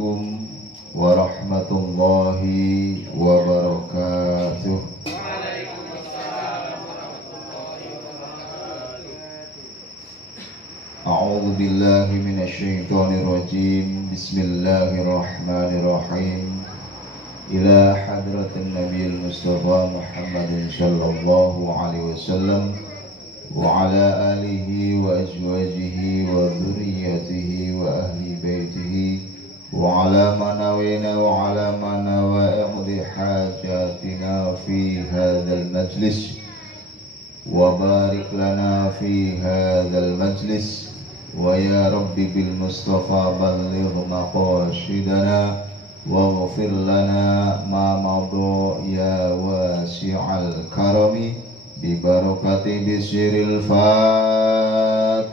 Assalamualaikum warahmatullahi wabarakatuh. A'udzu billahi minasy syaithanir rajim. Bismillahirrahmanirrahim. Ila hadratin Nabiyil Mustafa Muhammadin sallallahu alaihi wasallam wa ala alihi wa azwajihi wa dhurriyyatihi wa ahli baitihi wa ala manawina wa ala manawa'idhi hajatina fi hadzal majlis wa barik lana fi hadzal majlis wa ya rabbi bil mustafa balligh maqasidana waghfir lana ma madha ya wasi'al karami bi barakati bisiril fatihah.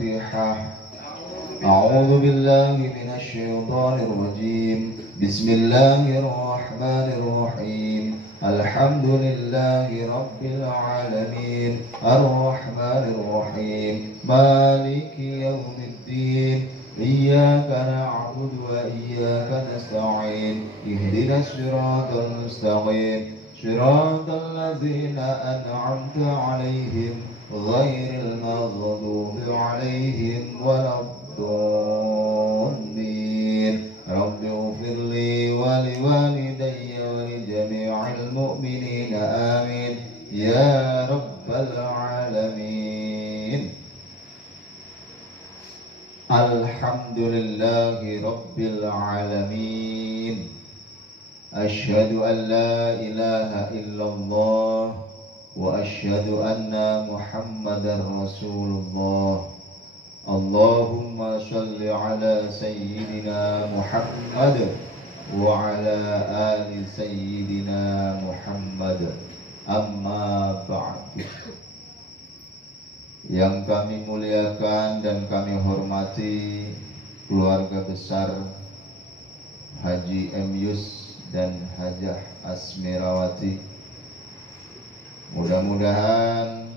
A'udzu billahi minasy syaithanir rajim. Bismillahirrahmanirrahim. Alhamdulillahi rabbil alamin. Arrahmanir rahim. Maliki yaumiddin. Iyyaka na'budu wa iyyaka nasta'in. Ihdinas siratal mustaqim. Siratal ladzina an'amta 'alaihim ghairil maghdubi 'alaihim waladdallin. Rabbi ighfirli wa liwalidayya wa li jami'il mu'minina amin ya rabbal alamin. Alhamdulillahi rabbil alamin. Asyhadu an la ilaha illallah wa asyhadu anna Muhammadar Rasulullah. Allahumma shalli ala sayyidina Muhammad wa ala ali sayyidina Muhammad. Amma ba'du. Yang kami muliakan dan kami hormati keluarga besar Haji M. Yus dan Hajah Asmirawati. Mudah-mudahan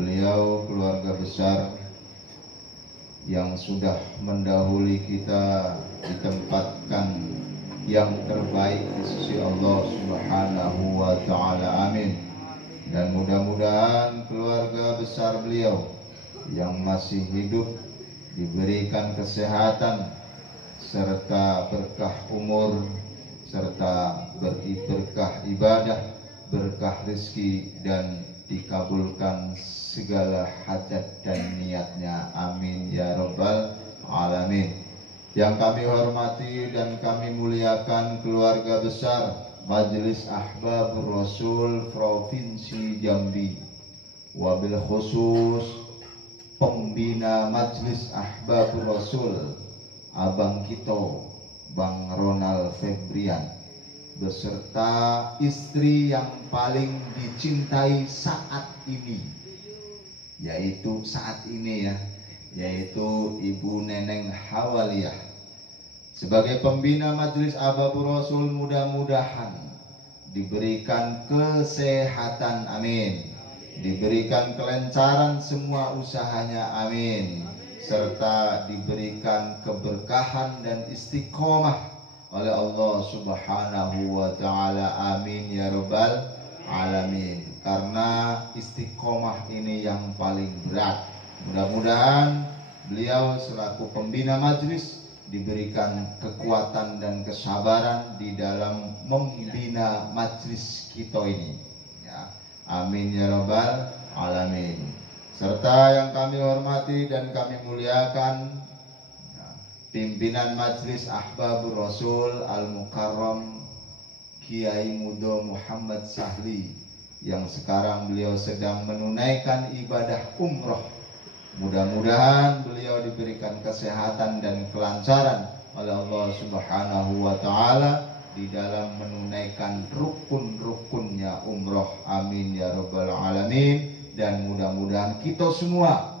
beliau keluarga besar yang sudah mendahului kita ditempatkan yang terbaik di sisi Allah Subhanahu wa ta'ala, amin. Dan mudah-mudahan keluarga besar beliau yang masih hidup diberikan kesehatan serta berkah umur, serta berkah ibadah, berkah rezeki, dan dikabulkan segala hajat dan niatnya, amin ya rabbal alamin. Yang kami hormati dan kami muliakan keluarga besar Majelis Ahbabur Rasul Provinsi Jambi, wabil khusus pembina Majelis Ahbabur Rasul Abang Kito, Bang Ronald Febrian, beserta istri yang paling dicintai saat ini, yaitu Ibu Neneng Hawaliyah. Sebagai pembina Majelis Ahbabur Rasul, mudah-mudahan diberikan kesehatan, amin, diberikan kelancaran semua usahanya, amin, serta diberikan keberkahan dan istiqomah oleh Allah Subhanahu wa ta'ala, amin ya rabbal alamin. Karena istiqomah ini yang paling berat. Mudah-mudahan beliau selaku pembina majelis diberikan kekuatan dan kesabaran di dalam membina majelis kita ini, ya, amin ya rabbal alamin. Serta yang kami hormati dan kami muliakan pimpinan Majelis Ahbabur Rasul Al-Mukarram Kiai Mudo Muhammad Sahli, yang sekarang beliau sedang menunaikan ibadah umroh. Mudah-mudahan beliau diberikan kesehatan dan kelancaran oleh Allah Subhanahu wa ta'ala di dalam menunaikan rukun-rukunnya umroh, amin ya rabbal alamin. Dan mudah-mudahan kita semua,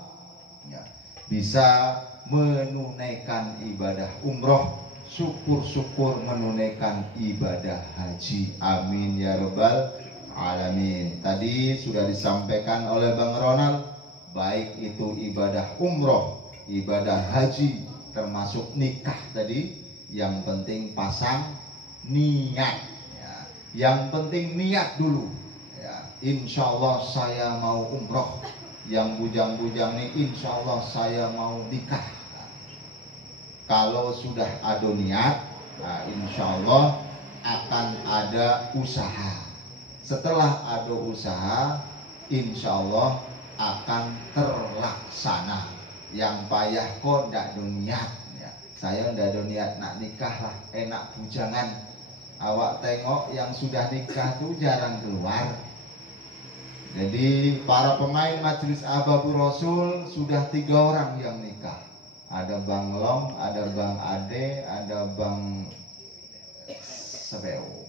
ya, bisa menunaikan ibadah umroh, syukur-syukur menunaikan ibadah haji, amin ya rabbal alamin. Tadi sudah disampaikan oleh Bang Ronald, baik itu ibadah umroh, ibadah haji, termasuk nikah tadi, Yang penting pasang niat. Ya. Yang penting niat dulu. Ya. Insya Allah saya mau umroh. Yang bujang-bujang nih, insya Allah saya mau nikah. Nah, kalau sudah ada niat, nah, insya Allah akan ada usaha. Setelah ada usaha, insya Allah akan terlaksana. Yang payah kok ndak ada niat. Ya. Saya ndak ada niat nak nikah lah, enak bujangan. Awak tengok yang sudah nikah tuh jarang keluar. Jadi para pemain Majelis Ahbabur Rasul sudah 3 orang yang nikah. Ada Bang Long, ada Bang Ade, ada Bang Sebeo.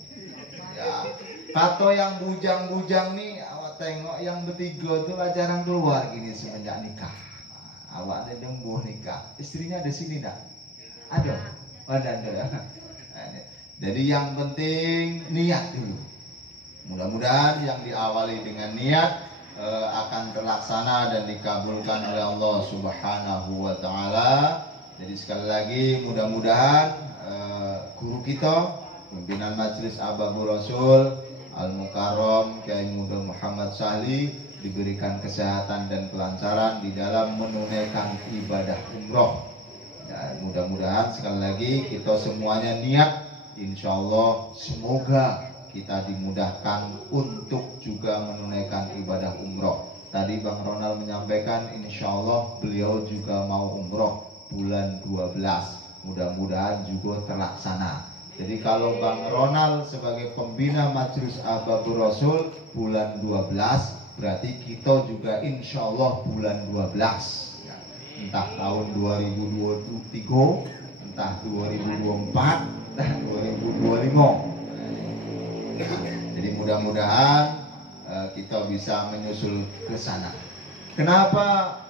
Ya, kata yang bujang-bujang nih, awak tengok yang bertiga tuh lah jarang keluar gini semenjak nikah. Nah, awak ada dembuh nikah, istrinya ada sini dak? Ada, ada. Jadi yang penting niat dulu. Mudah-mudahan yang diawali dengan niat akan terlaksana dan dikabulkan oleh Allah Subhanahu wa taala. Jadi sekali lagi mudah-mudahan guru kita, pimpinan Majelis Ahbabur Rasul Al-Mukarram Kiai Muda Muhammad Sahli diberikan kesehatan dan kelancaran di dalam menunaikan ibadah umroh. Dan mudah-mudahan sekali lagi kita semuanya niat, insya Allah semoga kita dimudahkan untuk juga menunaikan ibadah umroh. Tadi Bang Ronald menyampaikan insya Allah beliau juga mau umroh bulan 12. Mudah-mudahan juga terlaksana. Jadi kalau Bang Ronald sebagai pembina Majelis Ahbabur Rasul bulan 12, berarti kita juga insya Allah bulan 12. Entah tahun 2023, entah 2024, entah 2025. Jadi mudah-mudahan kita bisa menyusul ke sana. Kenapa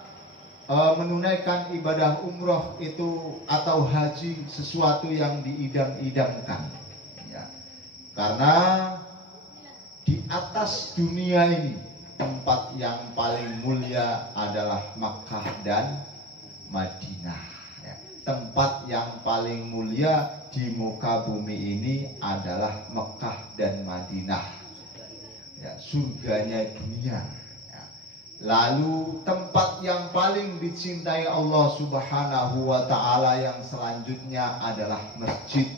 menunaikan ibadah umroh itu atau haji sesuatu yang diidam-idamkan? Ya. Karena di atas dunia ini tempat yang paling mulia adalah Makkah dan Madinah. Ya. Tempat yang paling mulia di muka bumi ini adalah Mekah dan Madinah, ya, surganya dunia. Ya. Lalu tempat yang paling dicintai Allah Subhanahu wa taala yang selanjutnya adalah masjid.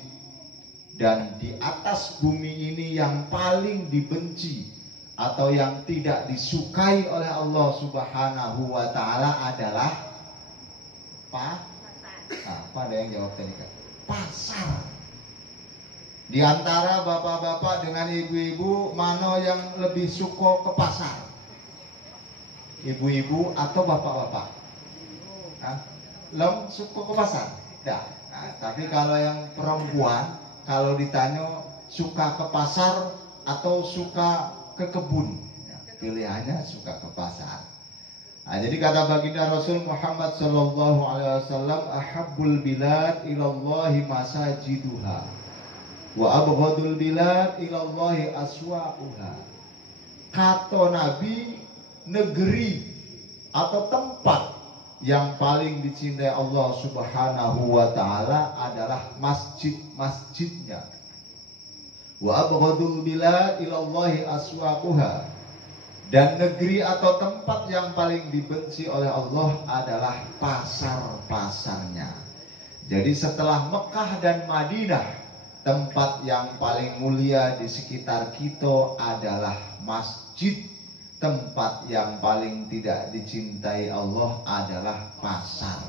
Dan di atas bumi ini yang paling dibenci atau yang tidak disukai oleh Allah Subhanahu wa taala adalah apa? Nah, apa ada yang jawab tadi kan? Pasar. Di antara bapak-bapak dengan ibu-ibu, mana yang lebih suka ke pasar? Ibu-ibu atau bapak-bapak? Lem suka ke pasar? Tidak. Nah, tapi kalau yang perempuan, kalau ditanya suka ke pasar atau suka ke kebun, ya, pilihannya suka ke pasar. Nah, jadi kata baginda Rasul Muhammad sallallahu alaihi wasallam, ahabbul bilad ilallahi masajiduha wa abghadul bilad ilallahi aswaquha. Kata Nabi, negeri atau tempat yang paling dicintai Allah Subhanahu wa taala adalah masjid-masjidnya. Wa abghadul bilad ilallahi aswaquha. Dan negeri atau tempat yang paling dibenci oleh Allah adalah pasar-pasarnya. Jadi setelah Mekah dan Madinah, tempat yang paling mulia di sekitar kita adalah masjid. Tempat yang paling tidak dicintai Allah adalah pasar.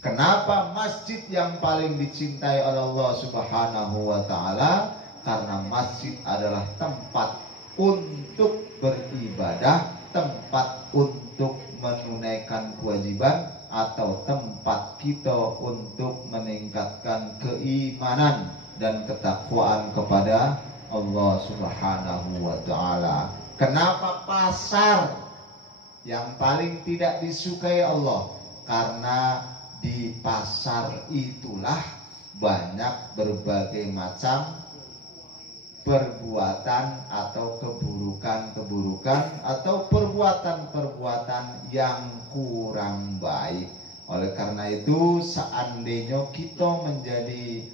Kenapa masjid yang paling dicintai oleh Allah Subhanahu wa taala? Karena masjid adalah tempat untuk beribadah, tempat untuk menunaikan kewajiban, atau tempat kita untuk meningkatkan keimanan dan ketakwaan kepada Allah Subhanahu wa taala. Kenapa pasar yang paling tidak disukai Allah? Karena di pasar itulah banyak berbagai macam perbuatan atau keburukan-keburukan atau perbuatan-perbuatan yang kurang baik. Oleh karena itu, seandainya kita menjadi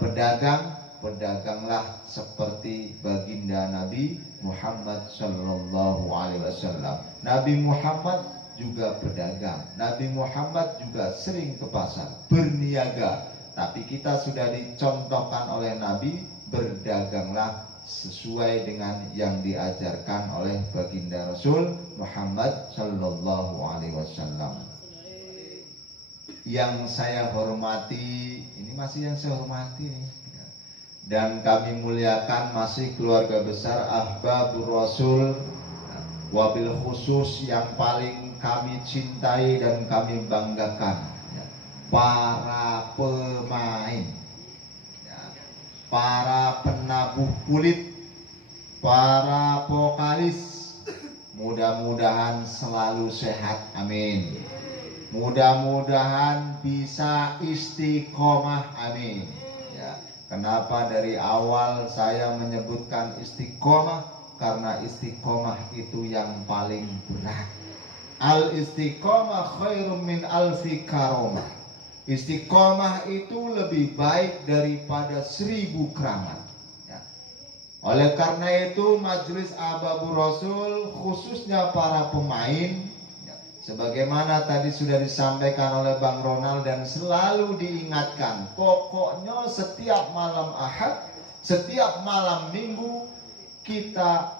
pedagang, pedaganglah seperti baginda Nabi Muhammad Sallallahu Alaihi Wasallam. Nabi Muhammad juga pedagang. Nabi Muhammad juga sering ke pasar, berniaga. Tapi kita sudah dicontohkan oleh Nabi, berdaganglah sesuai dengan yang diajarkan oleh baginda Rasul Muhammad Sallallahu Alaihi Wasallam. Yang saya hormati, ini masih yang saya hormati nih, dan kami muliakan masih keluarga besar Ahbabur Rasul, wabil khusus yang paling kami cintai dan kami banggakan, para pemain, para penabuh kulit, para vokalis, mudah-mudahan selalu sehat, amin. Mudah-mudahan bisa istiqomah, amin. Ya, kenapa dari awal saya menyebutkan istiqomah? Karena istiqomah itu yang paling berat. Al istiqomah khairum min alfi karomah. Istiqomah itu lebih baik daripada 1000 keramat. Ya. Oleh karena itu Majelis Ahbabur Rasul, khususnya para pemain, sebagaimana tadi sudah disampaikan oleh Bang Ronald dan selalu diingatkan, pokoknya setiap malam Ahad, setiap malam Minggu kita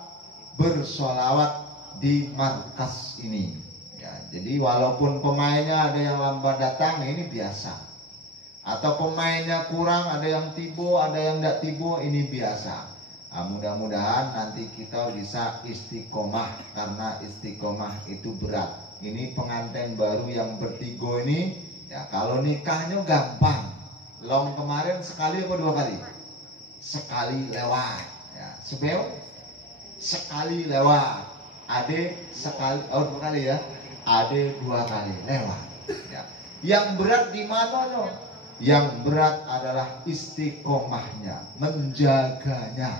bersolawat di markas ini. Ya, jadi walaupun pemainnya ada yang lambat datang, ini biasa. Atau pemainnya kurang, ada yang tibo, ada yang tidak tibo, ini biasa. Nah, mudah-mudahan nanti kita bisa istiqomah, karena istiqomah itu berat. Ini pengantin baru yang bertiga ini, ya kalau nikahnya gampang. Long kemarin sekali apa 2 kali? Sekali lewat. Ya, sebel sekali lewat. Ade sekali, 2 kali ya. Ade 2 kali lewat. Ya. Yang berat di mananya? Yang berat adalah istiqomahnya, menjaganya.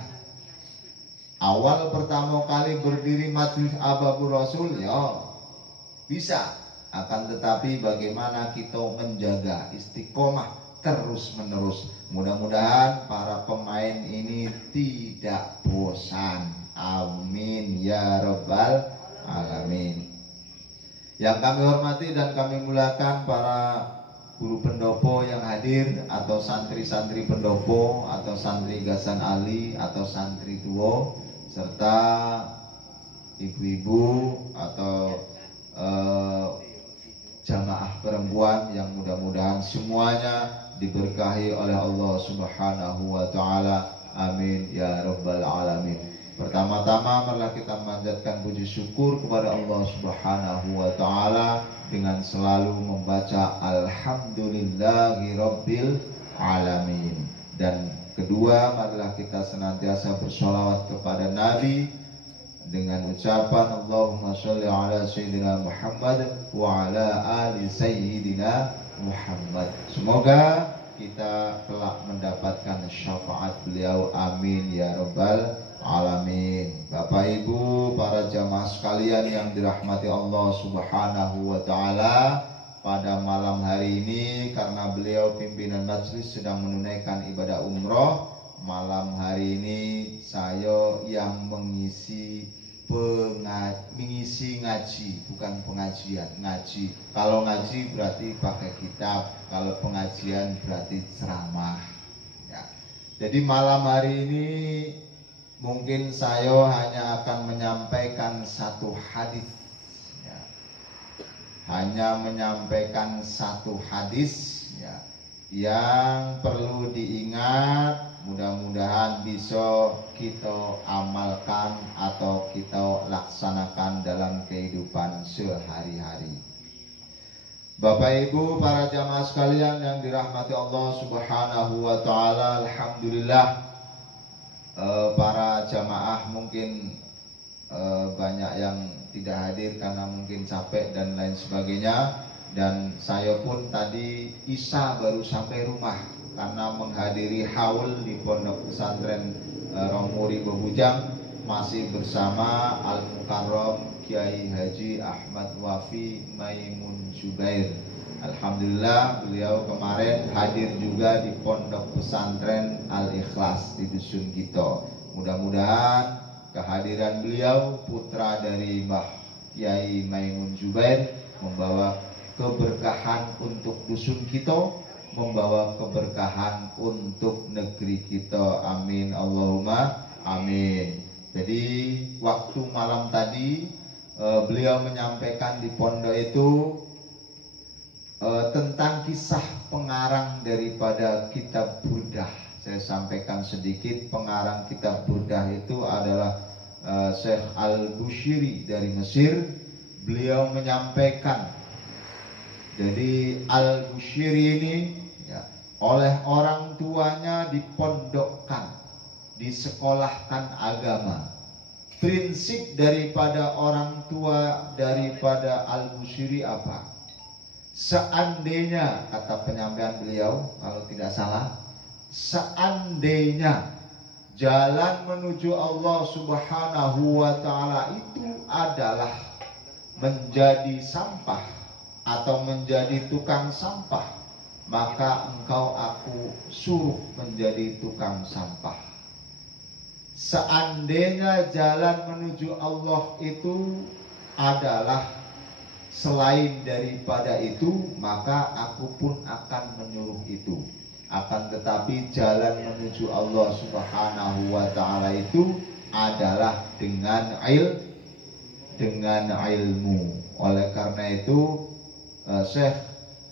Awal pertama kali berdiri Majelis Ahbabur Rasul, ya bisa, akan tetapi bagaimana kita menjaga istiqomah terus menerus. Mudah-mudahan para pemain ini tidak bosan, amin ya rabbal alamin. Yang kami hormati dan kami muliakan para guru pendopo yang hadir, atau santri-santri pendopo, atau santri Gasan Ali, atau santri tua, serta ibu-ibu atau jamaah perempuan yang mudah-mudahan semuanya diberkahi oleh Allah Subhanahu wa taala, amin ya rabbal alamin. Pertama-tama marilah kita memanjatkan puji syukur kepada Allah Subhanahu wa taala dengan selalu membaca alhamdulillahi rabbil alamin. Dan kedua, marilah kita senantiasa bersolawat kepada Nabi dengan ucapan Allahumma sholli ala Sayyidina Muhammad wa ala ali Sayyidina Muhammad. Semoga kita telah mendapatkan syafaat beliau, amin ya rabbal alamin. Bapak Ibu, para jamaah sekalian yang dirahmati Allah Subhanahu wa taala, pada malam hari ini karena beliau pimpinan majelis sedang menunaikan ibadah umroh, malam hari ini saya yang mengisi ngaji, bukan pengajian, ngaji. Kalau ngaji berarti pakai kitab, kalau pengajian berarti ceramah. Ya. Jadi malam hari ini mungkin saya hanya akan menyampaikan satu hadis. Ya. Hanya menyampaikan satu hadis, ya, yang perlu diingat. Mudah-mudahan bisa kita amalkan atau kita laksanakan dalam kehidupan sehari-hari. Bapak Ibu, para jamaah sekalian yang dirahmati Allah Subhanahu wa taala, alhamdulillah para jamaah mungkin banyak yang tidak hadir karena mungkin capek dan lain sebagainya. Dan saya pun tadi Isya baru sampai rumah karena menghadiri haul di Pondok Pesantren Romuri Bebujang, masih bersama Al Mukarram Kiai Haji Ahmad Wafi Maimun Jubair. Alhamdulillah beliau kemarin hadir juga di Pondok Pesantren Al-Ikhlas di dusun kita. Mudah-mudahan kehadiran beliau, putra dari Mbah Yai Maimun Jubair, membawa keberkahan untuk dusun kita, membawa keberkahan untuk negeri kita. Amin Allahumma amin. Jadi waktu malam tadi beliau menyampaikan di pondok itu tentang kisah pengarang daripada kitab Burdah. Saya sampaikan sedikit, pengarang kitab Burdah itu adalah Syekh Al-Bushiri dari Mesir. Beliau menyampaikan, jadi Al-Bushiri ini ya, oleh orang tuanya dipondokkan, disekolahkan agama. Prinsip daripada orang tua daripada Al-Bushiri apa? Seandainya, kata penyampaian beliau, kalau tidak salah, seandainya jalan menuju Allah Subhanahu wa Ta'ala itu adalah menjadi sampah atau menjadi tukang sampah, maka engkau aku suruh menjadi tukang sampah. Seandainya jalan menuju Allah itu adalah selain daripada itu, maka aku pun akan menyuruh itu. Akan tetapi jalan menuju Allah Subhanahu wa Ta'ala itu adalah dengan ilmu. Oleh karena itu Syekh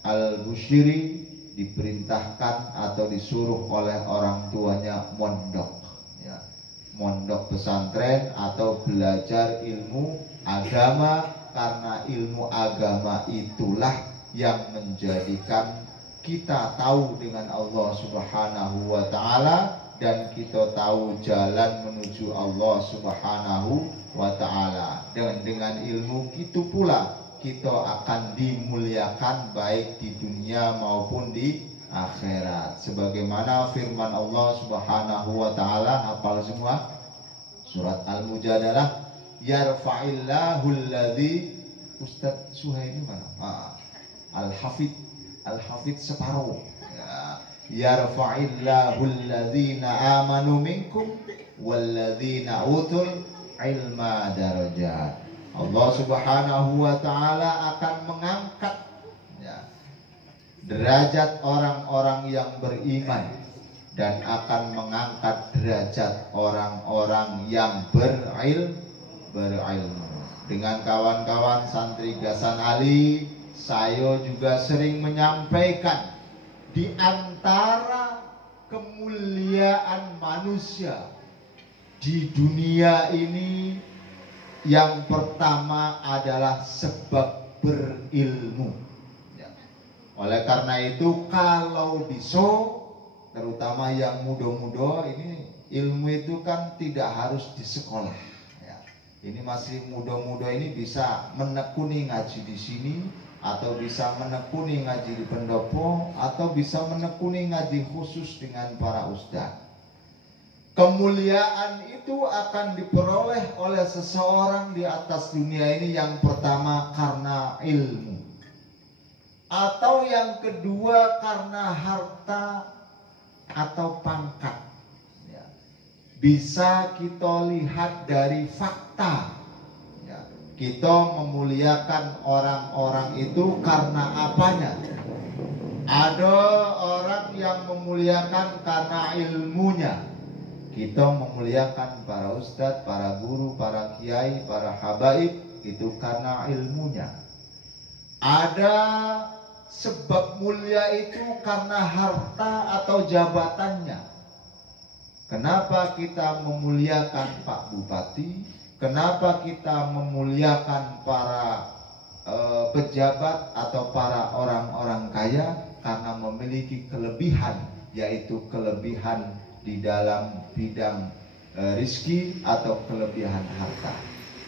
Al-Bushiri diperintahkan atau disuruh oleh orang tuanya mondok, ya, mondok pesantren atau belajar ilmu agama, karena ilmu agama itulah yang menjadikan kita tahu dengan Allah Subhanahu wa Ta'ala, dan kita tahu jalan menuju Allah Subhanahu wa Ta'ala. Dan dengan ilmu itu pula kita akan dimuliakan baik di dunia maupun di akhirat. Sebagaimana firman Allah Subhanahu wa Ta'ala, hafal semua surat Al-Mujadalah, yarfa'illahu alladhi, Ustaz Suhaimi mana? Al-Hafidh separuh ya. Yarfa'illahu alladhina amanu minkum walladhina utul ilma darajat. Allah Subhanahu wa Ta'ala akan mengangkat ya, derajat orang-orang yang beriman, dan akan mengangkat derajat orang-orang yang berilmu. Dengan kawan-kawan santri Gasan Ali, saya juga sering menyampaikan, di antara kemuliaan manusia di dunia ini, yang pertama adalah sebab berilmu ya. Oleh karena itu, kalau bisa, terutama yang muda-muda ini, ilmu itu kan tidak harus di sekolah. Ini masih muda-muda ini bisa menekuni ngaji di sini, atau bisa menekuni ngaji di pendopo, atau bisa menekuni ngaji khusus dengan para ustaz. Kemuliaan itu akan diperoleh oleh seseorang di atas dunia ini, yang pertama karena ilmu, atau yang kedua karena harta atau pangkat. Bisa kita lihat dari fakta ya, kita memuliakan orang-orang itu karena apanya? Ada orang yang memuliakan karena ilmunya. Kita memuliakan para ustadz, para guru, para kiai, para habaib, itu karena ilmunya. Ada sebab mulia itu karena harta atau jabatannya. Kenapa kita memuliakan Pak Bupati? Kenapa kita memuliakan para pejabat atau para orang-orang kaya? Karena memiliki kelebihan, yaitu kelebihan di dalam bidang rizki atau kelebihan harta.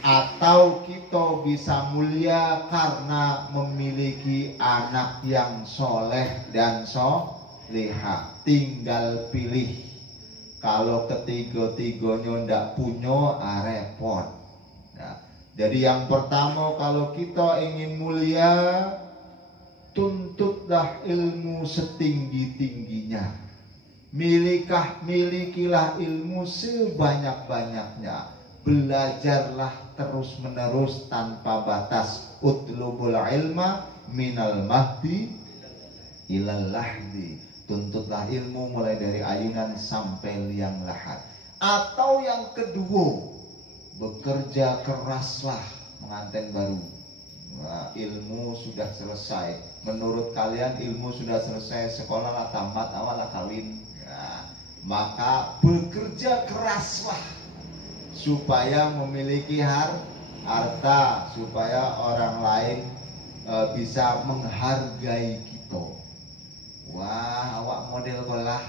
Atau kita bisa mulia karena memiliki anak yang soleh dan soleha. Tinggal pilih. Kalau ketiga-tiganya ndak punya, repot. Nah, jadi yang pertama, kalau kita ingin mulia, tuntutlah ilmu setinggi-tingginya. Milikilah ilmu sebanyak-banyaknya. Belajarlah terus-menerus tanpa batas. Utlubul ilma minal mahdi ilal lahdi. Tuntutlah ilmu mulai dari ayunan sampai liang lahat. Atau yang kedua, bekerja keraslah pengantin baru. Nah, ilmu sudah selesai. Menurut kalian ilmu sudah selesai, sekolah lah tamat, awal lah kawin. Nah, maka bekerja keraslah supaya memiliki harta, supaya orang lain bisa menghargai kita. Wah, awak model kolah,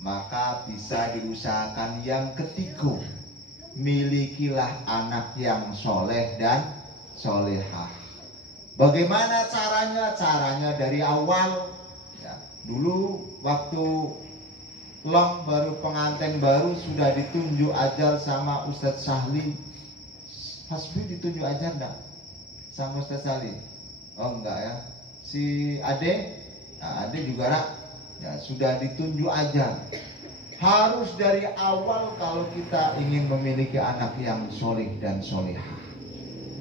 maka bisa diusahakan yang ketiga, milikilah anak yang soleh dan solehah. Bagaimana caranya? Caranya dari awal ya. Dulu waktu Long baru pengantin baru sudah ditunjuk ajar sama Ustadz Sahli. Hasbi ditunjuk ajar enggak? Sama Ustadz Sahli? Oh enggak ya. Si Ade, nah, Ade juga nak, ya, sudah ditunjuk ajar. Harus dari awal kalau kita ingin memiliki anak yang soleh dan solehah.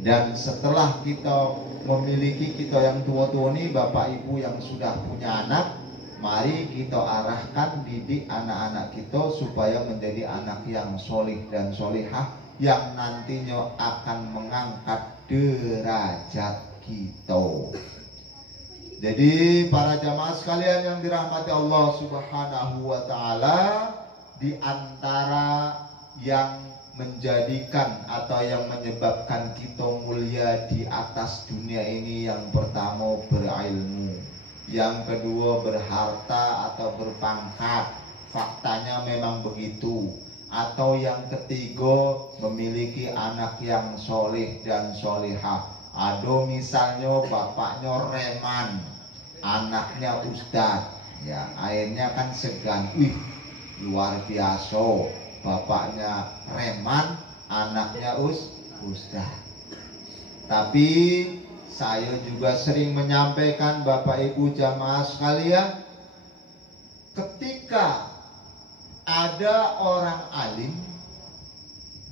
Dan setelah kita memiliki, kita yang tua-tua nih, bapak ibu yang sudah punya anak, mari kita arahkan, didik anak-anak kita supaya menjadi anak yang soleh dan solehah, yang nantinya akan mengangkat derajat kita. Jadi para jamaah sekalian yang dirahmati Allah Subhanahu wa ta'ala, di antara yang menjadikan atau yang menyebabkan kita mulia di atas dunia ini, yang pertama berilmu, yang kedua berharta atau berpangkat, faktanya memang begitu. Atau yang ketiga memiliki anak yang soleh dan solehah. Ada misalnya bapaknya reman, anaknya ustadz, ya akhirnya kan segan, luar biasa. Bapaknya reman, anaknya ustadz. Tapi saya juga sering menyampaikan, Bapak Ibu jamaah sekalian, ketika ada orang alim,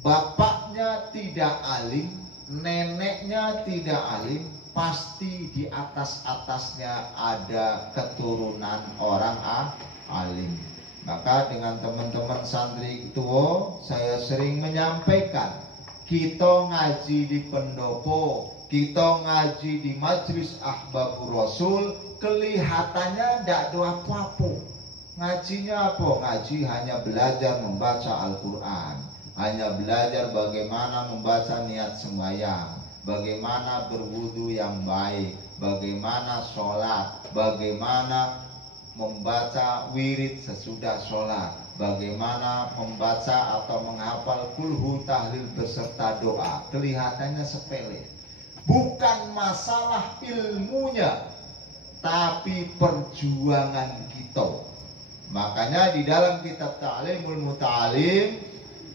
bapaknya tidak alim, neneknya tidak alim, pasti di atasnya ada keturunan orang alim. Maka dengan teman-teman santri tua, saya sering menyampaikan, kita ngaji di pendopo, kita ngaji di Majelis Ahbabur Rasul, kelihatannya tidak ada apa-apa. Ngajinya apa? Ngaji hanya belajar membaca Al-Quran, hanya belajar bagaimana membaca niat sembahyang, bagaimana berwudu yang baik, bagaimana sholat, bagaimana membaca wirid sesudah sholat, bagaimana membaca atau menghafal kulhu tahlil beserta doa. Kelihatannya sepele. Bukan masalah ilmunya, tapi perjuangan kita. Makanya di dalam kitab Ta'limul Muta'alim,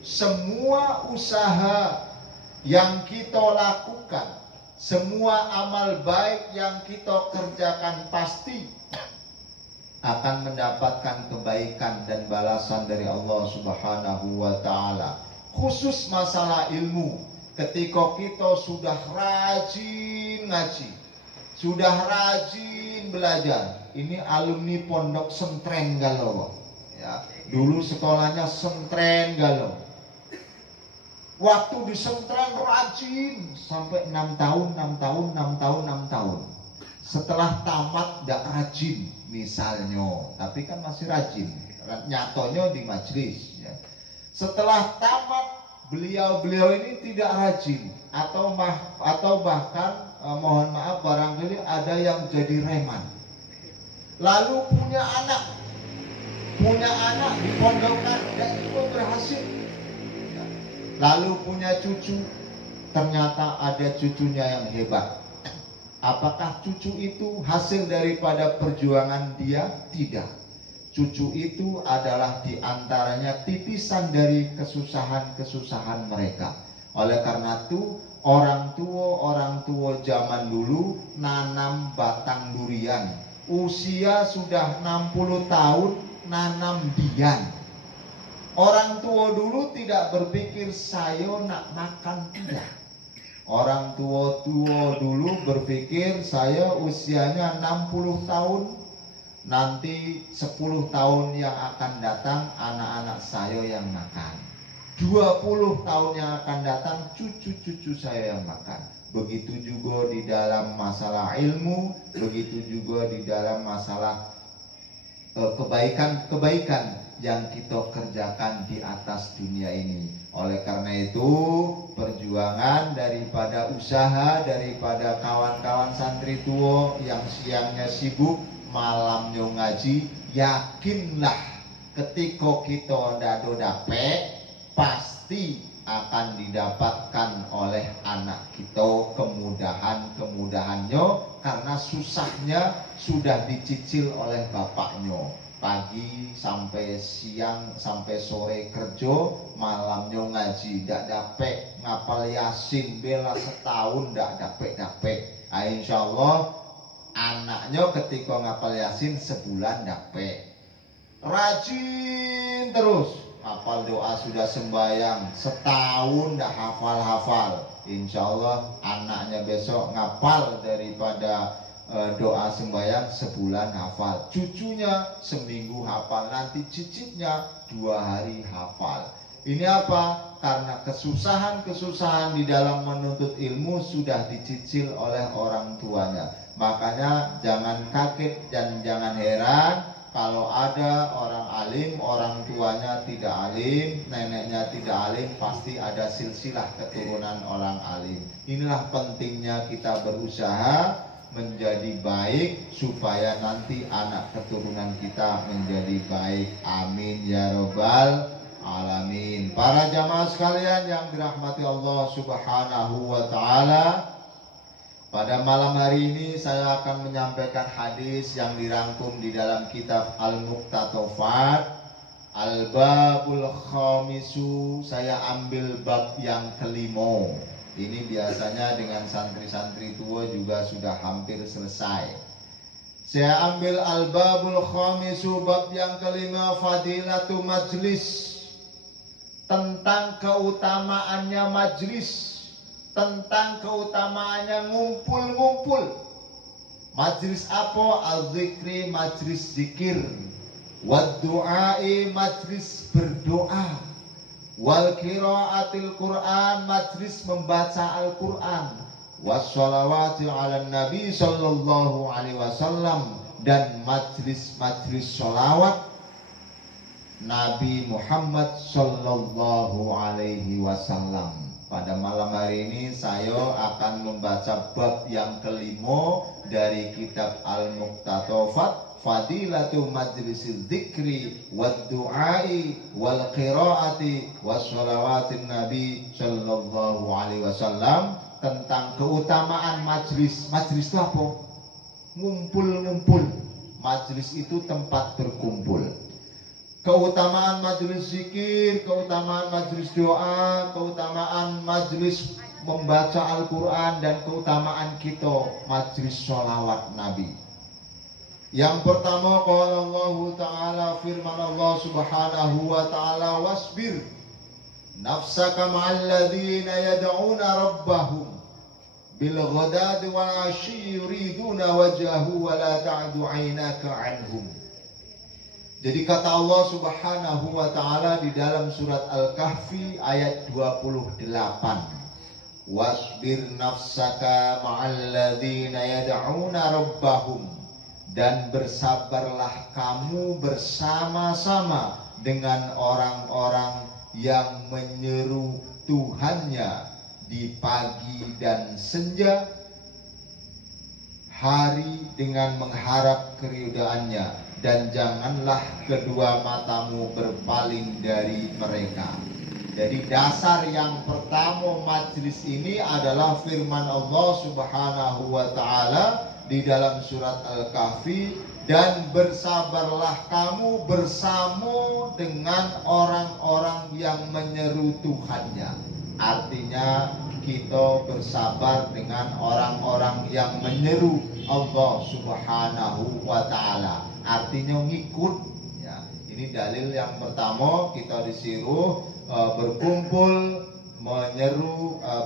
semua usaha yang kita lakukan, semua amal baik yang kita kerjakan pasti akan mendapatkan kebaikan dan balasan dari Allah Subhanahu wa ta'ala. Khusus masalah ilmu, ketika kita sudah rajin ngaji, sudah rajin belajar. Ini alumni pondok Sentren Galau ya. Dulu sekolahnya Sentren Galau. Waktu di Sentren rajin sampai 6 tahun. Setelah tamat tidak rajin misalnya, tapi kan masih rajin, nyatonya di majelis ya. Setelah tamat, beliau ini tidak rajin, atau bahkan mohon maaf, barangkali ada yang jadi reman. Lalu punya anak di pondokan dan juga berhasil. Lalu punya cucu, ternyata ada cucunya yang hebat. Apakah cucu itu hasil daripada perjuangan dia? Tidak. Cucu itu adalah diantaranya titisan dari kesusahan-kesusahan mereka. Oleh karena itu, Orang tua zaman dulu nanam batang durian. Usia sudah 60 tahun nanam dian. Orang tua dulu tidak berpikir saya nak makan tidak. Orang tua dulu berpikir saya usianya 60 tahun, nanti 10 tahun yang akan datang anak-anak saya yang makan. 20 tahun yang akan datang cucu-cucu saya yang makan. Begitu juga di dalam masalah ilmu, begitu juga di dalam masalah kebaikan-kebaikan yang kita kerjakan di atas dunia ini. Oleh karena itu, perjuangan daripada usaha, daripada kawan-kawan santri tua yang siangnya sibuk, malamnya ngaji, yakinlah ketika kita ndado dapet, pasti akan didapatkan oleh anak kita kemudahannya, karena susahnya sudah dicicil oleh bapaknya. Pagi sampai siang sampai sore kerja, malamnya ngaji, ndak dapet ngapal yasin bela setahun ndak dapet. Insya Allah anaknya ketika ngapal yasin sebulan dapet. Rajin terus hafal doa, sudah sembahyang setahun dah hafal. Insya Allah anaknya besok ngapal daripada doa sembahyang sebulan hafal. Cucunya seminggu hafal, nanti cicitnya 2 hari hafal. Ini apa? Karena kesusahan di dalam menuntut ilmu sudah dicicil oleh orang tuanya. Makanya jangan kaget dan jangan heran kalau ada orang alim, orang tuanya tidak alim, neneknya tidak alim, pasti ada silsilah keturunan orang alim. Inilah pentingnya kita berusaha menjadi baik supaya nanti anak keturunan kita menjadi baik. Amin ya robbal alamin. Para jamaah sekalian yang dirahmati Allah Subhanahu wa ta'ala, pada malam hari ini saya akan menyampaikan hadis yang dirangkum di dalam kitab Al-Muqtatofat Al-Babul Khamisu. Saya ambil bab yang kelima. Ini biasanya dengan santri-santri tua juga sudah hampir selesai. Saya ambil Al-Babul Khamisu, bab yang kelima, Fadilatu Majlis, tentang keutamaannya majlis, tentang keutamaannya ngumpul-ngumpul. Majlis apa? Al-Zikri, majlis zikir. Wad-du'ai, majlis berdoa. Wal qiraatil Quran, majlis membaca Al-Quran. Wassalawati ala Nabi sallallahu alaihi wasallam, dan majlis-majlis sholawat Nabi Muhammad sallallahu alaihi wasallam. Pada malam hari ini saya akan membaca bab yang kelima dari kitab Al-Muqtatofat, Fadilatu Majlisil Dzikri wad Du'ai wal Qiraati wassalawatin Nabi sallallahu alaihi wasallam, tentang keutamaan majlis. Majlis itu apa? Ngumpul-ngumpul. Majlis itu tempat berkumpul. Keutamaan majlis zikir, keutamaan majlis doa, keutamaan majlis membaca Al-Quran, dan keutamaan kita majlis sholawat Nabi. Yang pertama, qala Allah Ta'ala, firman Allah Subhanahu wa Ta'ala, wasbir nafsaka ma'al ladzina yad'una rabbahum bil ghadati wal 'ashyi yuriduna wajhahu wa la ta'du 'ainaka 'anhum. Jadi kata Allah Subhanahu wa Ta'ala di dalam surat Al-Kahfi ayat 28, wasbir nafsaka ma'al ladzina yad'una rabbahum, dan bersabarlah kamu bersama-sama dengan orang-orang yang menyeru Tuhannya di pagi dan senja hari dengan mengharap keridhaannya, dan janganlah kedua matamu berpaling dari mereka. Jadi dasar yang pertama majlis ini adalah firman Allah Subhanahu wa Ta'ala di dalam surat Al-Kahfi, dan bersabarlah kamu bersama dengan orang-orang yang menyeru Tuhannya. Artinya kita bersabar dengan orang-orang yang menyeru Allah Subhanahu wa Ta'ala. Artinya ngikut. Ya, ini dalil yang pertama, kita disuruh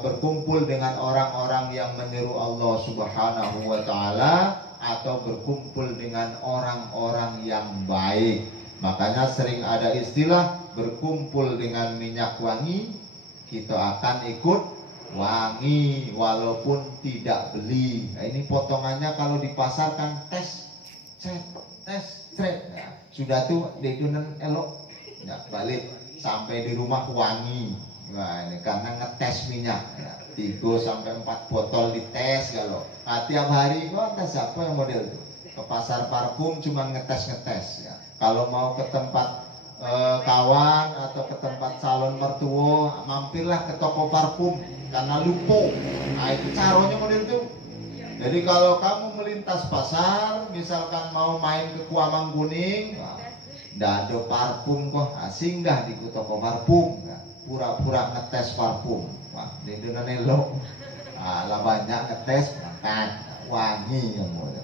berkumpul dengan orang-orang yang menyeru Allah Subhanahu wa Ta'ala, atau berkumpul dengan orang-orang yang baik. Makanya sering ada istilah berkumpul dengan minyak wangi, kita akan ikut wangi walaupun tidak beli. Nah, ini potongannya kalau di pasar kan tes, ya, sudah tuh dedunan elok, ya, balik sampai di rumah wangi. Nah, ini karena ngetes minyak, ya, 3-4 botol dites kalau. Nah, tiap hari kok tes apa yang model itu? Ke pasar parfum cuma ngetes ya. Kalau mau ke tempat kawan atau ke tempat salon mertua, mampirlah ke toko parfum karena lupa. Nah, itu caranya model itu. Jadi kalau kamu melintas pasar, misalkan mau main ke Kuamang Kuning, nggak ada parfum kok, singgah di toko parfum, pura-pura ngetes parfum. Wah, di Indonesia lah banyak ngetes, makan wangi yang model.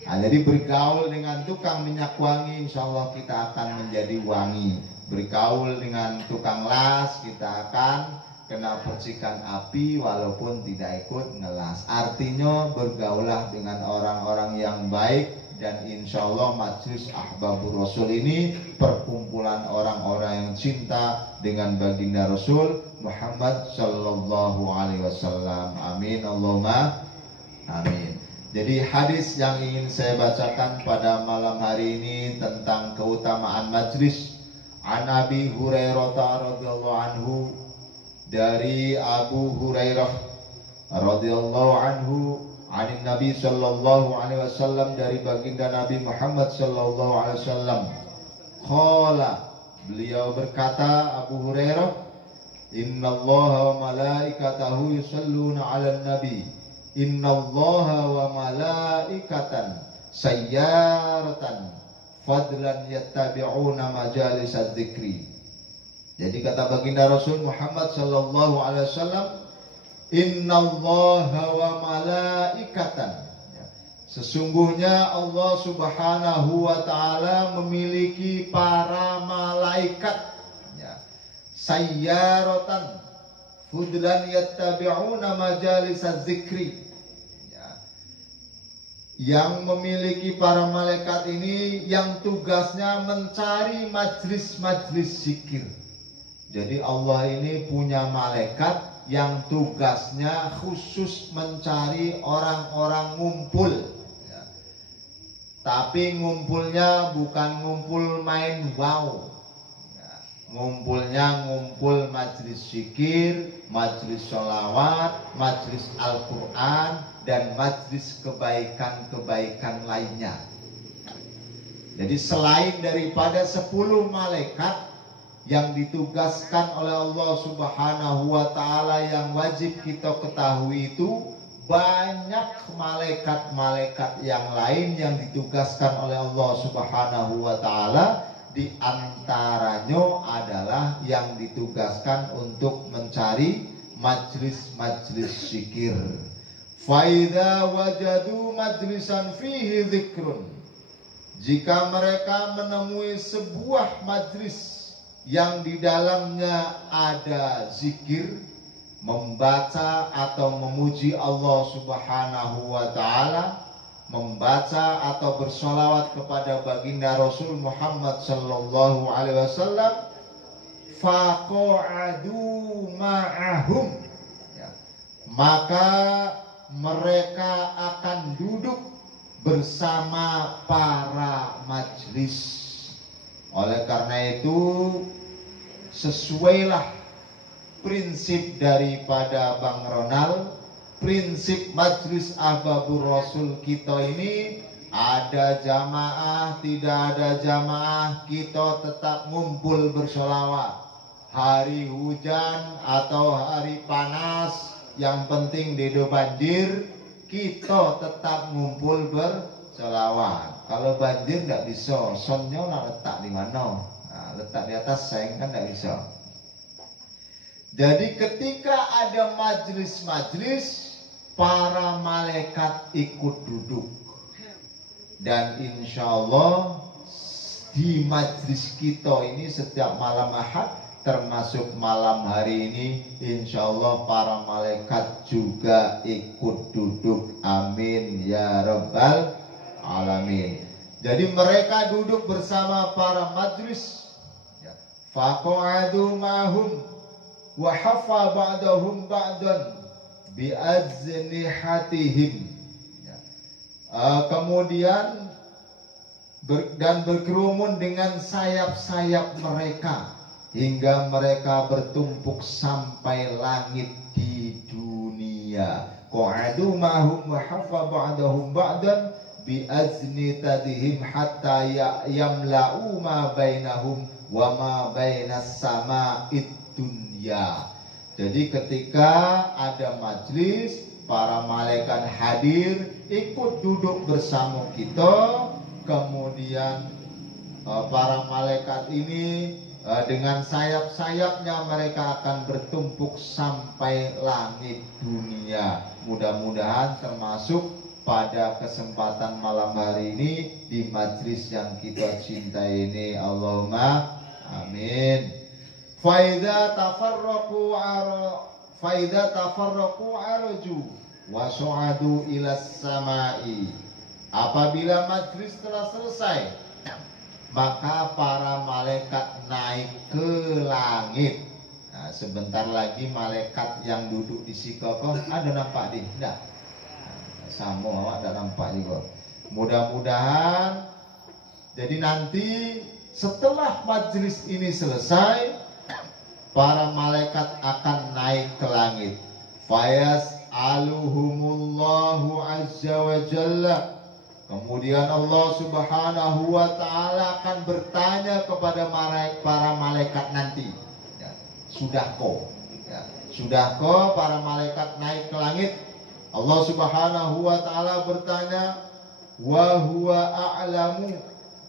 Nah, jadi bergaul dengan tukang minyak wangi, insya Allah kita akan menjadi wangi. Bergaul dengan tukang las, kita akan kena percikan api walaupun tidak ikut ngelas. Artinya bergaulah dengan orang-orang yang baik, dan insya Allah Majlis Ahbabur Rasul ini perkumpulan orang-orang yang cinta dengan baginda Rasul Muhammad Sallallahu Alaihi Wasallam. Amin Allahumma amin. Jadi hadis yang ingin saya bacakan pada malam hari ini tentang keutamaan majlis. An Abi Hurairah radhiyallahu anhu, dari Abu Hurairah radhiyallahu anhu, anin Nabi sallallahu alaihi wasallam, dari baginda Nabi Muhammad sallallahu alaihi wasallam. Qala, beliau berkata, Abu Hurairah, innallaha wa malaikatahu yusalluna 'alan nabi. Innallaha wa malaikatan sayyaratan fadlan yattabi'una majalis adzikri. Jadi kata baginda Rasul Muhammad sallallahu alaihi wasallam, innallaha wa malaikatan, sesungguhnya Allah Subhanahu wa Ta'ala memiliki para malaikat, sayyaratan fudlan yattabi'una majalis adzikri, yang memiliki para malaikat ini yang tugasnya mencari majlis-majlis zikir. Jadi Allah ini punya malaikat yang tugasnya khusus mencari orang-orang ngumpul, tapi ngumpulnya bukan ngumpul main wow, ngumpulnya ngumpul majlis zikir, majlis sholawat, majlis Al-Quran, dan majlis kebaikan-kebaikan lainnya. Jadi selain daripada 10 malaikat yang ditugaskan oleh Allah Subhanahu wa Ta'ala yang wajib kita ketahui itu, banyak malaikat-malaikat yang lain yang ditugaskan oleh Allah Subhanahu wa Ta'ala. Di antaranya adalah yang ditugaskan untuk mencari majlis-majlis zikir. Faidha wajadu majlisan fihi dzikrun, jika mereka menemui sebuah majlis yang di dalamnya ada zikir, membaca atau memuji Allah Subhanahu wa Ta'ala, membaca atau bersolawat kepada baginda Rasul Muhammad Sallallahu Alaihi Wasallam, faqa'adu ma'ahum, maka mereka akan duduk bersama para majlis. Oleh karena itu, sesuailah prinsip daripada Bang Ronald, prinsip Majlis Ahbabur Rasul kita ini, ada jamaah, tidak ada jamaah, kita tetap ngumpul bersolawat. Hari hujan atau hari panas, yang penting dedo banjir, kita tetap ngumpul bersolawat. Kalau banjir nggak bisa, sonnya lah letak di mana? Nah, letak di atas seng kan nggak bisa. Jadi ketika ada majlis-majlis, para malaikat ikut duduk. Dan insya Allah di majlis kita ini setiap malam Ahad, termasuk malam hari ini, insya Allah para malaikat juga ikut duduk. Amin ya rabbal alamin. Jadi mereka duduk bersama para majlis. Faqa'adu ma'hum wa hafa ba'dahum ba'dan bi'aznihatihim. Kemudian dan berkerumun dengan sayap-sayap mereka hingga mereka bertumpuk sampai langit di dunia. Qa'adu ma'hum wa hafa ba'dahum ba'dan bi'aznihatihim hatta yamla'u ma bainahum wa ma bainas sama'id dunya. Jadi ketika ada majlis, para malaikat hadir, ikut duduk bersama kita. Kemudian para malaikat ini dengan sayap-sayapnya mereka akan bertumpuk sampai langit dunia. Mudah-mudahan termasuk pada kesempatan malam hari ini di majlis yang kita cintai ini. Allahumma amin. Faida tafarraqu arju wa su'adu ila samai. Apabila majlis telah selesai, maka para malaikat naik ke langit. Nah, sebentar lagi malaikat yang duduk di sikokoh ada nampak di? Tidak. Sama awak ada nampak juga. Mudah-mudahan jadi nanti setelah majlis ini selesai, para malaikat akan naik ke langit. Fayas'aluhumullahu azza wa jalla. Kemudian Allah subhanahu wa ta'ala akan bertanya kepada para malaikat nanti. Ya, sudah kau para malaikat naik ke langit. Allah subhanahu wa ta'ala bertanya, wa huwa a'lamu.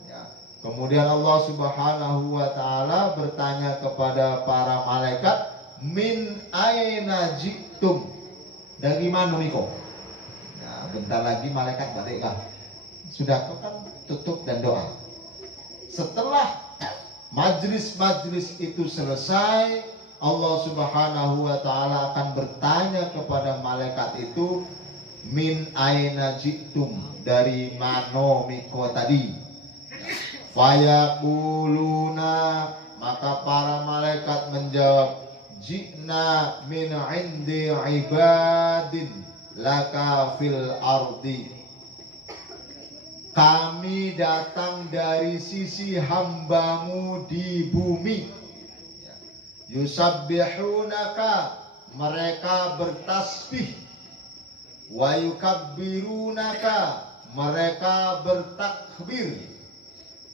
Ya. Kemudian Allah subhanahu wa ta'ala bertanya kepada para malaikat, min aina jitum. Dari mana niko? Nah, bentar lagi malaikat balik lah. Sudah kau kan tutup dan doa. Setelah majlis-majlis itu selesai, Allah subhanahu wa ta'ala akan bertanya kepada malaikat itu, min aina jitum, dari mana miko tadi. Fayaquluna, maka para malaikat menjawab, ji'na min indi ibadin laka fil ardi. Kami datang dari sisi hambamu di bumi. Yusabbihunaka, mereka bertasbih. Wa yukabbirunaka, mereka bertakbir.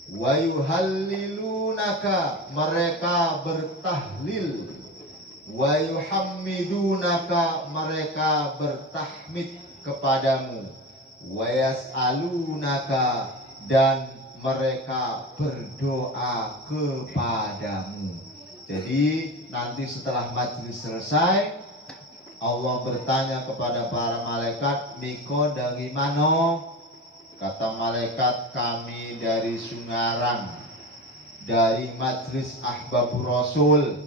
Wa yuhallilunaka, mereka bertahlil. Wa yuhammidunaka, mereka bertahmid kepadamu. Wa yas'alunaka, dan mereka berdoa kepadamu. Jadi nanti setelah majlis selesai, Allah bertanya kepada para malaikat, Miko dari mana? Kata malaikat, kami dari Sungarang, dari majlis Ahbabur Rasul.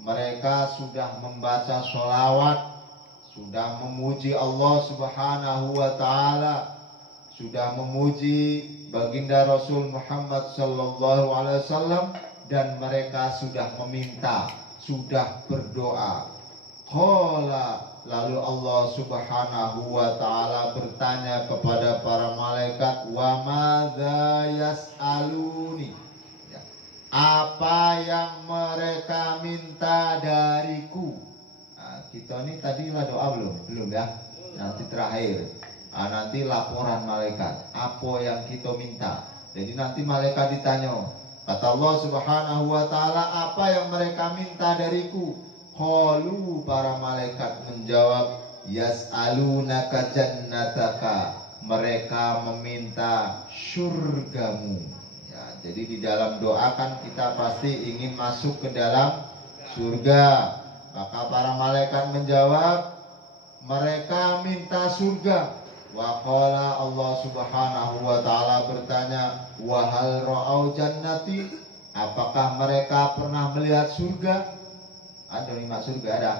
Mereka sudah membaca sholawat, sudah memuji Allah subhanahu wa ta'ala, sudah memuji baginda Rasul Muhammad sallallahu alaihi wasallam, dan mereka sudah meminta, sudah berdoa. Qala, lalu Allah subhanahu wa ta'ala bertanya kepada para malaikat, wa madza yas'aluni, apa yang mereka minta dariku. Nah, kita ini tadi lah doa belum ya, nanti terakhir. Nanti laporan malaikat apa yang kita minta. Jadi nanti malaikat ditanya, kata Allah subhanahu wa ta'ala, apa yang mereka minta dariku? Qalu, para malaikat menjawab, yas'alunaka jannataka, mereka meminta surgamu. Ya, jadi di dalam doa kan kita pasti ingin masuk ke dalam surga. Maka para malaikat menjawab, mereka minta surga. Wa qala Allah Subhanahu wa taala bertanya, wa hal ra'au jannati? Apakah mereka pernah melihat surga? Ada 5 surga ada.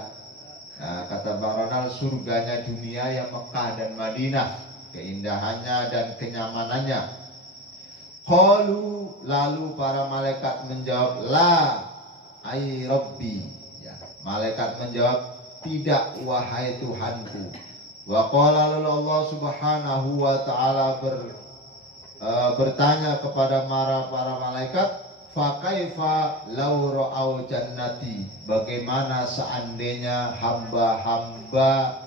Nah, kata Bang Ronald, surganya dunia yang Mekah dan Madinah, keindahannya dan kenyamanannya. Qalu, lalu para malaikat menjawab, la ai rabbi. Ya, malaikat menjawab, tidak wahai Tuhanku. Wa qala Allah Subhanahu wa taala bertanya kepada para malaikat, fa kaifa law ra'au jannati? Bagaimana seandainya hamba-hamba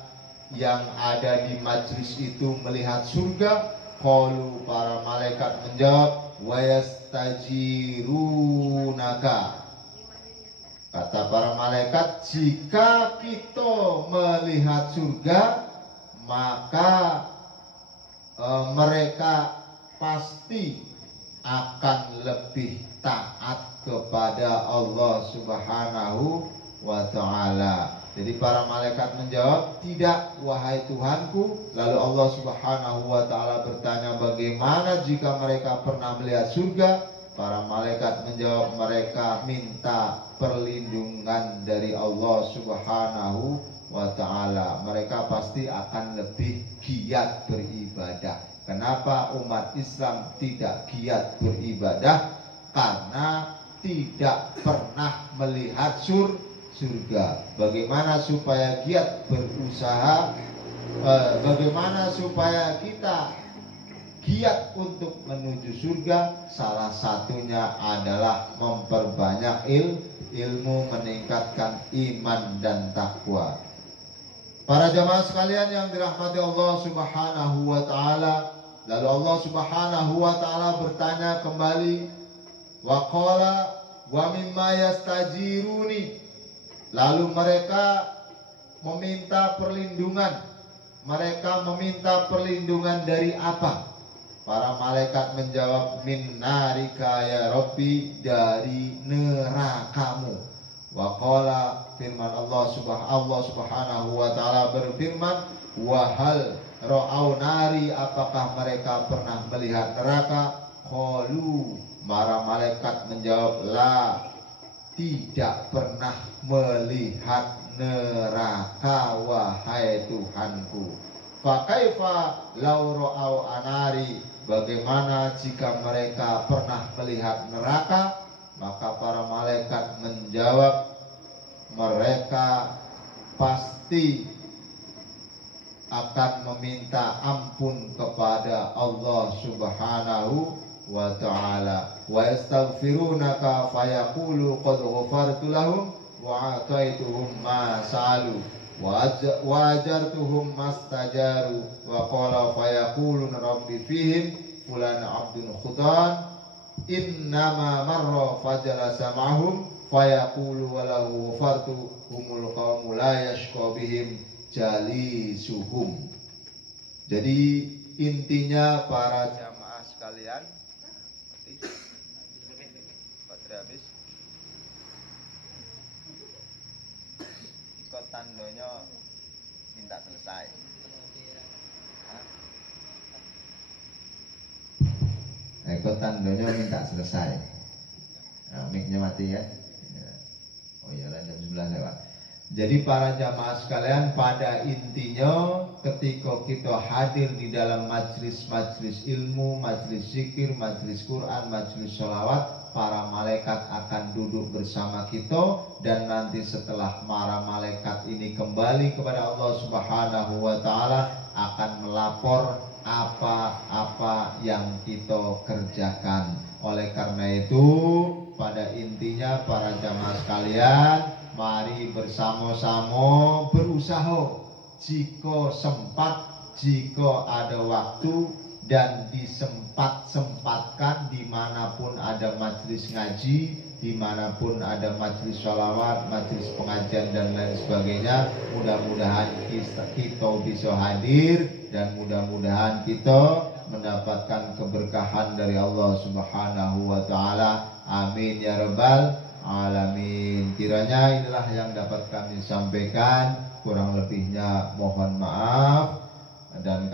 yang ada di majlis itu melihat surga? Qalu, para malaikat menjawab, wa yastajirunaka. Kata para malaikat, jika kita melihat surga, maka mereka pasti akan lebih taat kepada Allah Subhanahu wa ta'ala. Jadi para malaikat menjawab, tidak wahai Tuhanku. Lalu Allah Subhanahu wa ta'ala bertanya, bagaimana jika mereka pernah melihat surga? Para malaikat menjawab, mereka minta perlindungan dari Allah Subhanahu wa ta'ala. Mereka pasti akan lebih giat beribadah. Kenapa umat Islam tidak giat beribadah? Karena tidak pernah melihat surga. Bagaimana supaya giat berusaha? Bagaimana supaya kita giat untuk menuju surga? Salah satunya adalah memperbanyak ilmu, meningkatkan iman dan takwa. Para jamaah sekalian yang dirahmati Allah Subhanahu wa ta'ala, lalu Allah Subhanahu wa ta'ala bertanya kembali, wa qala wa mimma yastajiruni. Lalu mereka meminta perlindungan. Mereka meminta perlindungan dari apa? Para malaikat menjawab, min narika ya Rabbi, dari nerakamu. Wa qala, firman Allah Subhanahu wa ta'ala berfirman, wa hal ra'au nari, apakah mereka pernah melihat neraka? Qalu, para malaikat menjawab, la, tidak pernah melihat neraka wahai Tuhanku. Fa kaifa law ra'au anari? Bagaimana jika mereka pernah melihat neraka? Maka para malaikat menjawab, mereka pasti akan meminta ampun kepada Allah Subhanahu wa ta'ala. Wa yastaghfirunaka fayaqulu qad ghafartu lahum wa ataituhum ma sa'alu wa ajartuhum mastajaru wa qala fayaqulun rabbi fihim fulan abdun khutan innama marra fajalasa ma'hum fayaqulu walahu ghafartu humul qawmu la yashqa bihim jalisuhum. Jadi intinya para jamaah sekalian, baterai habis. Ikut tandanya minta selesai. Ikut tandanya minta selesai. Nah, mic-nya mati ya. Oh iya, jam 11 lewat. Jadi para jamaah sekalian, pada intinya ketika kita hadir di dalam majlis-majlis ilmu, majlis zikir, majlis Quran, majlis sholawat, para malaikat akan duduk bersama kita, dan nanti setelah para malaikat ini kembali kepada Allah Subhanahu wa ta'ala, akan melapor apa-apa yang kita kerjakan. Oleh karena itu, pada intinya para jamaah sekalian, mari bersama-sama berusaha jika sempat, jika ada waktu, dan disempat-sempatkan dimanapun ada majlis ngaji, dimanapun ada majlis sholawat, majlis pengajian dan lain sebagainya. Mudah-mudahan kita bisa hadir, dan mudah-mudahan kita mendapatkan keberkahan dari Allah Subhanahu wa ta'ala. Amin ya rabbal alamin. Kiranya inilah yang dapat kami sampaikan, kurang lebihnya mohon maaf dan